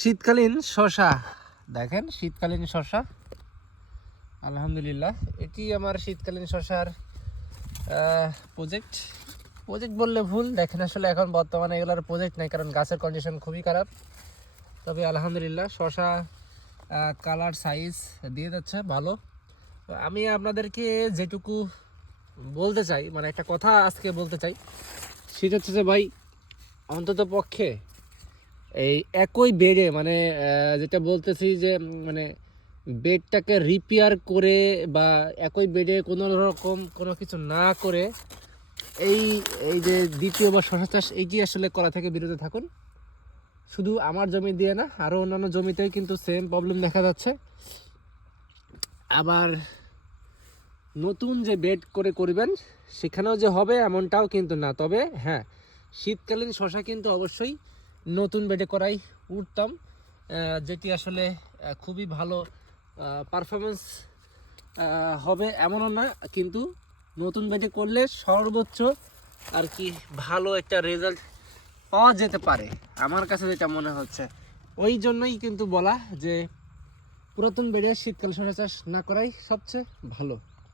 শীতকালীন শশা। দেখেন, শীতকালীন শশা। আলহামদুলিল্লাহ, এটি আমার শীতকালীন শশার প্রজেক্ট প্রজেক্ট বললে ভুল, দেখেন আসলে এখন বর্তমানে এগুলোর প্রজেক্ট নেই, কারণ গাছের কন্ডিশন খুবই খারাপ। তবে আলহামদুলিল্লাহ, শশা কালার সাইজ দিয়ে যাচ্ছে, ভালো। আমি আপনাদেরকে যেটুকু বলতে চাই মানে একটা কথা আজকে বলতে চাই, সেটা হচ্ছে যে ভাই অন্তত পক্ষে এই একই বেডে মানে যেটা বলতেছি যে মানে বেডটাকে রিপেয়ার করে বা একই বেডে কোনো রকম কোনো কিছু না করে এই এই যে দ্বিতীয় বা শশা চাষ এইটি আসলে করা থেকে বিরত থাকুন। শুধু আমার জমি দিয়ে না আরও অন্যান্য জমিতেই কিন্তু সেম প্রবলেম দেখা যাচ্ছে। আবার নতুন যে বেড করে করবেন, সেখানেও যে হবে এমনটাও কিন্তু না। তবে হ্যাঁ শীতকালীন শশা কিন্তু অবশ্যই নতুন বেডে করাই, উঠতাম। যেটি আসলে খুবই ভালো পারফরমেন্স হবে এমনও না, কিন্তু নতুন বেডে করলে সর্বোচ্চ আর কি ভালো একটা রেজাল্ট পাওয়া যেতে পারে। আমার কাছে যেটা মনে হচ্ছে, ওই জন্যই কিন্তু বলা যে পুরাতন বেডে শীতকাল শশা চাষ না করাই সবচেয়ে ভালো।